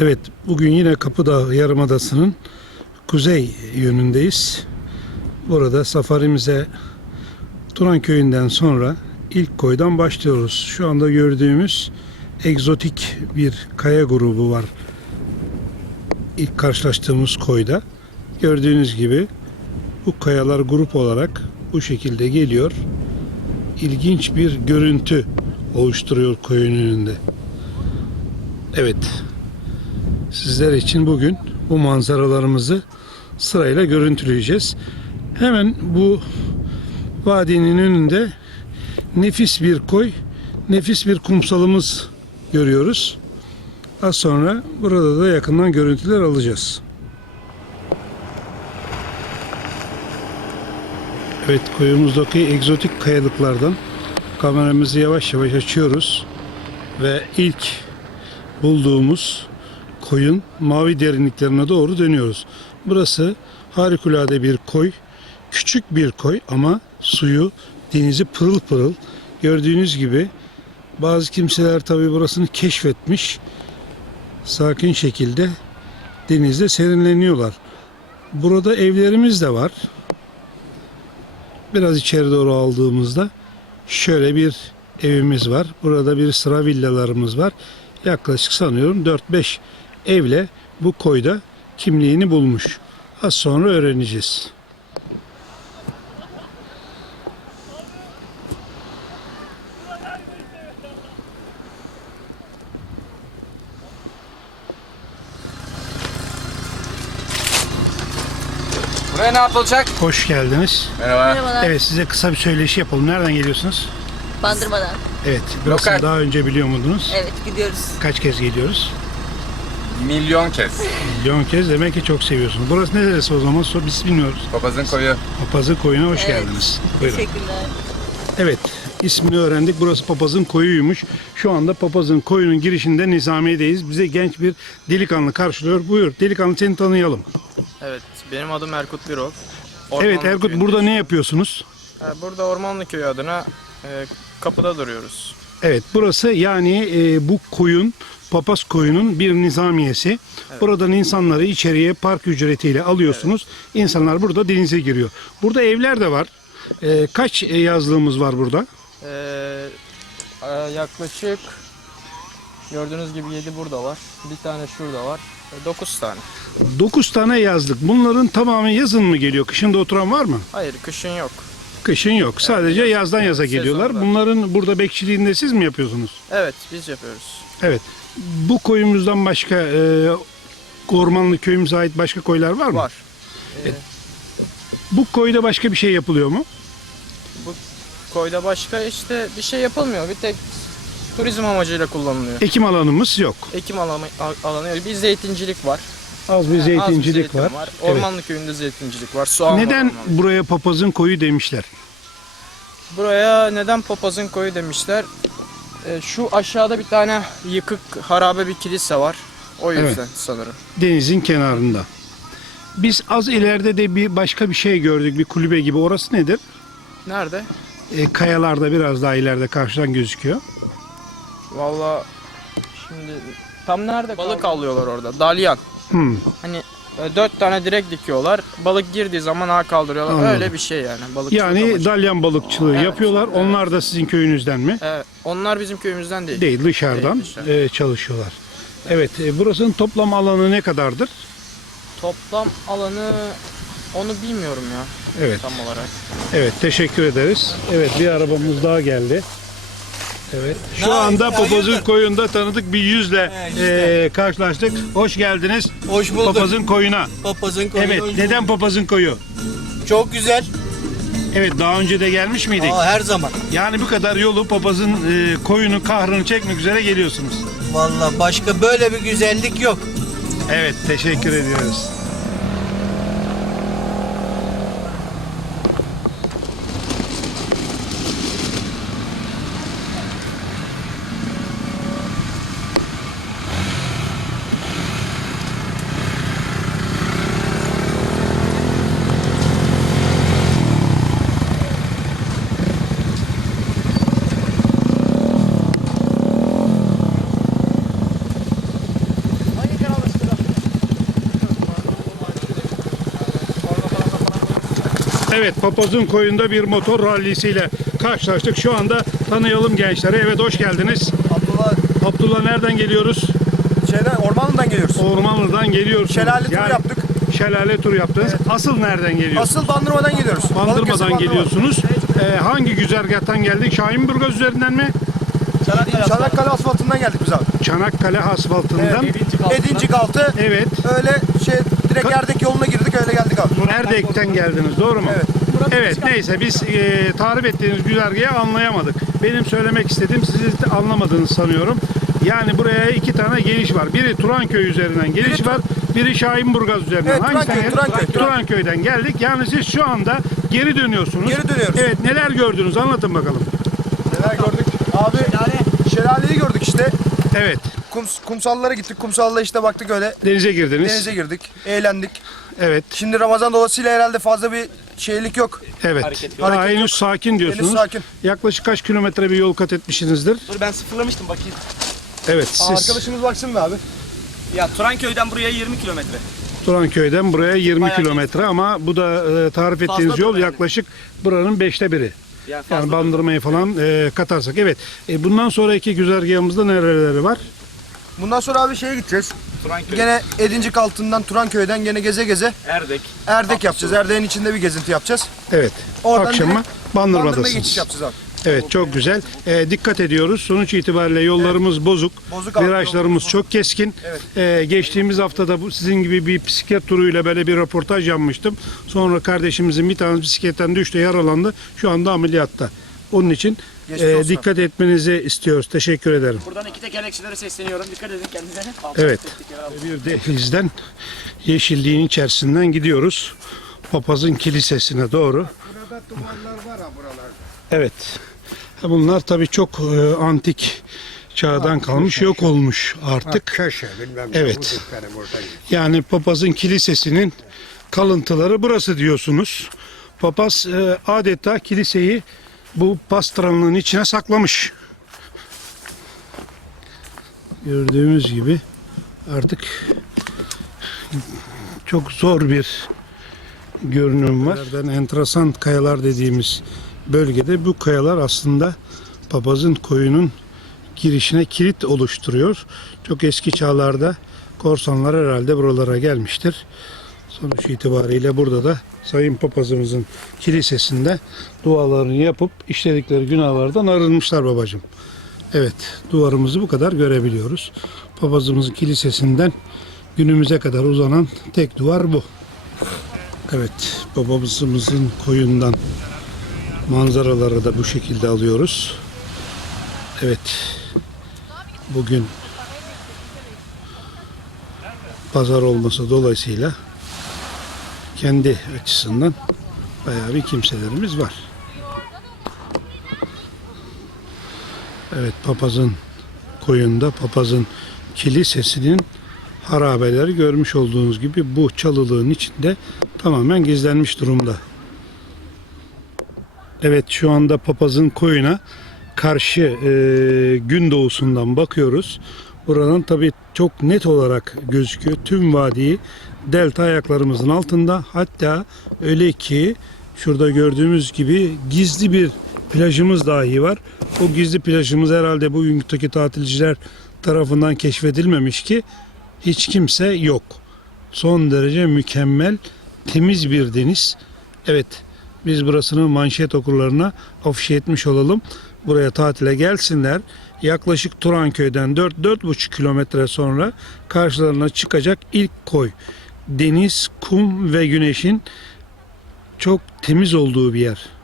Evet, bugün yine Kapıdağ Yarımadası'nın kuzey yönündeyiz. Burada safarimize Turan Köyü'nden sonra ilk koydan başlıyoruz. Şu anda gördüğümüz egzotik bir kaya grubu var. İlk karşılaştığımız koyda. Gördüğünüz gibi bu kayalar grup olarak bu şekilde geliyor. İlginç bir görüntü oluşturuyor koyun önünde. Evet, sizler için bugün bu manzaralarımızı sırayla görüntüleyeceğiz. Hemen bu vadinin önünde nefis bir koy, nefis bir kumsalımız görüyoruz. Az sonra burada da yakından görüntüler alacağız. Evet koyumuzdaki egzotik kayalıklardan kameramızı yavaş yavaş açıyoruz ve ilk bulduğumuz koyun mavi derinliklerine doğru dönüyoruz. Burası harikulade bir koy. Küçük bir koy ama suyu denizi pırıl pırıl. Gördüğünüz gibi bazı kimseler tabi burasını keşfetmiş. Sakin şekilde denizde serinleniyorlar. Burada evlerimiz de var. Biraz içeri doğru aldığımızda şöyle bir evimiz var. Burada bir sıra villalarımız var. Yaklaşık sanıyorum 4-5 evle bu koyda kimliğini bulmuş. Az sonra öğreneceğiz. Buraya ne yapılacak? Hoş geldiniz. Merhaba. Merhabalar. Evet size kısa bir söyleşi yapalım. Nereden geliyorsunuz? Bandırmadan. Evet. Lokal. daha önce biliyor muydunuz? Evet gidiyoruz. Kaç kez geliyoruz? Milyon kez. Milyon kez demek ki çok seviyorsunuz. Burası neresi o zaman? So- Biz bilmiyoruz. Papazın koyu. Papazın koyuna hoş Evet. geldiniz. Buyurun. Teşekkürler. Evet, ismini öğrendik. Burası Papaz'ın koyuymuş. Şu anda Papaz'ın koyunun girişinde Nizamiye'deyiz. Bize genç bir delikanlı karşılıyor. Buyur, delikanlı seni tanıyalım. Evet, benim adım Erkut Birol. evet Ormanlı Erkut, köyündeyiz. burada ne yapıyorsunuz? Burada Ormanlı Köyü adına e, kapıda duruyoruz. Evet, burası yani e, bu koyun, Papaz koyunun bir nizamiyesi. Buradan insanları içeriye park ücretiyle alıyorsunuz. İnsanlar burada denize giriyor. Burada evler de var. E, kaç e, yazlığımız var burada? Ee, e, yaklaşık gördüğünüz gibi 7 burada var. Bir tane şurada var. 9 tane. 9 tane yazlık. Bunların tamamı yazın mı geliyor? Kışında oturan var mı? Hayır, kışın yok. Kışın yok. Sadece yazdan yaza Sezonda. geliyorlar. Bunların burada bekçiliğini de siz mi yapıyorsunuz? Evet, biz yapıyoruz. Evet. Bu koyumuzdan başka e, ormanlı köyümüze ait başka koylar var mı? Var. Ee, Bu koyda başka bir şey yapılıyor mu? koyda başka işte bir şey yapılmıyor. Bir tek turizm amacıyla kullanılıyor. Ekim alanımız yok. Ekim alanı, alanı yok. Bir zeytincilik var. Az bir Az zeytincilik zeytin var. Evet. Ormanlı köyünde zeytincilik var. Soğan var Neden ormanlık. buraya papazın koyu demişler? Buraya neden papazın koyu demişler? Ee, şu aşağıda bir tane yıkık harabe bir kilise var. O yüzden Evet. sanırım. Denizin kenarında. Biz az ileride de bir başka bir şey gördük. Bir kulübe gibi. Orası nedir? Nerede? E, kayalarda biraz daha ileride karşıdan gözüküyor. Valla şimdi tam nerede balık avlıyorlar orada. Dalyan. Hmm. Hani e, dört tane direk dikiyorlar. Balık girdiği zaman ağa kaldırıyorlar. Anladım. Öyle bir şey yani. Balık Yani dalyan balıkçılığı Evet, yapıyorlar. evet. Onlar da sizin köyünüzden mi? Evet, onlar bizim köyümüzden değil. Değil dışarıdan Değil, dışarı. e, çalışıyorlar. Evet e, burasının toplam alanı ne kadardır? Toplam alanı onu bilmiyorum ya Evet. tam olarak. Evet teşekkür ederiz. Evet bir arabamız daha geldi. Evet. Şu anda Papaz'ın koyunda tanıdık bir yüzle e, karşılaştık. Hoş geldiniz. Hoş bulduk. Papaz'ın koyuna. Papazın koyu. Evet. Neden Papaz'ın koyu? Çok güzel. Evet daha önce de gelmiş miydik? Aa, her zaman. Yani bu kadar yolu Papaz'ın e, koyunun kahrını çekmek üzere geliyorsunuz. Vallahi başka böyle bir güzellik yok. Evet teşekkür ediyoruz. Evet Papaz'ın koyunda bir motor rallisiyle karşılaştık. Şu anda tanıyalım gençleri. Evet hoş geldiniz. Abdullah Abdullah nereden geliyoruz? şeyden Ormanlı'dan geliyoruz. Ormanlı'dan geliyorsunuz. Şelale turu yaptık. Şelale turu yaptınız. Asıl nereden geliyorsunuz? Asıl Bandırma'dan geliyoruz. Balıkesir, Bandırma'dan Bandırma. geliyorsunuz. Ee, hangi güzergahtan geldik? Şahinburgaz üzerinden mi? Çanakkale asfaltından geldik biz abi. Çanakkale asfaltından. Edincik altı. Evet. Öyle şey direkt Erdek yoluna girdik öyle geldik abi. Erdek'ten geldiniz doğru mu? Evet. Evet neyse biz e, tarif ettiğiniz güzergahı anlayamadık. Benim söylemek istediğim siz de anlamadığınız sanıyorum. Yani buraya iki tane geliş var. Biri Turanköy üzerinden geliş var. Biri Şahinburgaz üzerinden. Evet, Hangisinden Turanköy, geldik? Turanköy, Turanköy. Turanköy'den geldik. Yani siz şu anda geri dönüyorsunuz. Geri dönüyoruz. Evet neler gördünüz anlatın bakalım. Neler gördük? Abi şelaleyi gördük işte. Evet Kum, kumsallara gittik. Kumsalda işte baktık öyle. denize girdiniz. Denize girdik. Eğlendik. Evet Şimdi Ramazan dolayısıyla herhalde fazla bir şeylik yok. evet. Hareket Daha yok. henüz sakin diyorsunuz. Henüz sakin. Yaklaşık kaç kilometre bir yol kat etmişsinizdir? Dur ben sıfırlamıştım bakayım. Evet Aa, siz Arkadaşımız baksın mı abi? Ya Turanköy'den buraya 20 kilometre. Turanköy'den buraya 20 Bayağı kilometre ama bu da e, tarif ettiğiniz Fazla yol yani. yaklaşık buranın beşte biri. Ya fazla Yani bandırmayı falan e, katarsak. Evet. E, bundan sonraki güzergahımızda nereleri var? Bundan sonra abi şeye gideceğiz. Turanköy, Gene Edincik altından Turanköy'den gene geze geze Erdek. Erdek yapacağız. Erdek'in içinde bir gezinti yapacağız. Evet. Oradan Akşama direkt Bandırma'ya bandırmadasınız. geçiş yapacağız abi. Evet çok güzel. E, dikkat ediyoruz. Sonuç itibariyle yollarımız bozuk. Bozuk abi, Virajlarımız yollarımız çok keskin. E, geçtiğimiz haftada bu sizin gibi bir bisiklet turuyla böyle bir röportaj yapmıştım. Sonra kardeşimizin bir tanesi bisikletten düştü, yaralandı. Şu anda ameliyatta. Onun için e, dikkat etmenizi istiyoruz. Teşekkür ederim. Buradan iki tekerlekçilere sesleniyorum. Dikkat edin kendinize. Evet. Bir dehlizden yeşilliğin içerisinden gidiyoruz. Papazın kilisesine doğru. Evet. Ha, Bunlar tabii çok e, antik çağdan kalmış, yok olmuş artık. Köşe bilmem ne Evet. Yani papazın kilisesinin kalıntıları burası diyorsunuz. Papaz e, adeta kiliseyi bu pastranlığın içine saklamış. Gördüğümüz gibi artık çok zor bir görünüm var. Enteresan kayalar dediğimiz bölgede bu kayalar aslında papazın koyunun girişine kilit oluşturuyor. Çok eski çağlarda korsanlar herhalde buralara gelmiştir. Sonuç itibariyle burada da Sayın Papazımızın kilisesinde dualarını yapıp işledikleri günahlardan arınmışlar babacığım. Evet duvarımızı bu kadar görebiliyoruz. Papazımızın kilisesinden günümüze kadar uzanan tek duvar bu. Evet babamızın koyundan manzaraları da bu şekilde alıyoruz. Evet bugün pazar olması dolayısıyla kendi açısından bayağı bir kimselerimiz var. Evet papazın koyunda papazın kilisesinin harabeleri görmüş olduğunuz gibi bu çalılığın içinde tamamen gizlenmiş durumda. Evet şu anda papazın koyuna karşı e, gün doğusundan bakıyoruz. Buranın tabi çok net olarak gözüküyor. Tüm vadiyi delta ayaklarımızın altında. Hatta öyle ki şurada gördüğümüz gibi gizli bir plajımız dahi var. O gizli plajımız herhalde bu bugünkü tatilciler tarafından keşfedilmemiş ki hiç kimse yok. Son derece mükemmel, temiz bir deniz. Evet, biz burasını manşet okurlarına afişe etmiş olalım. Buraya tatile gelsinler. Yaklaşık Turanköy'den 4-4,5 kilometre sonra karşılarına çıkacak ilk koy. Deniz, kum ve güneşin çok temiz olduğu bir yer.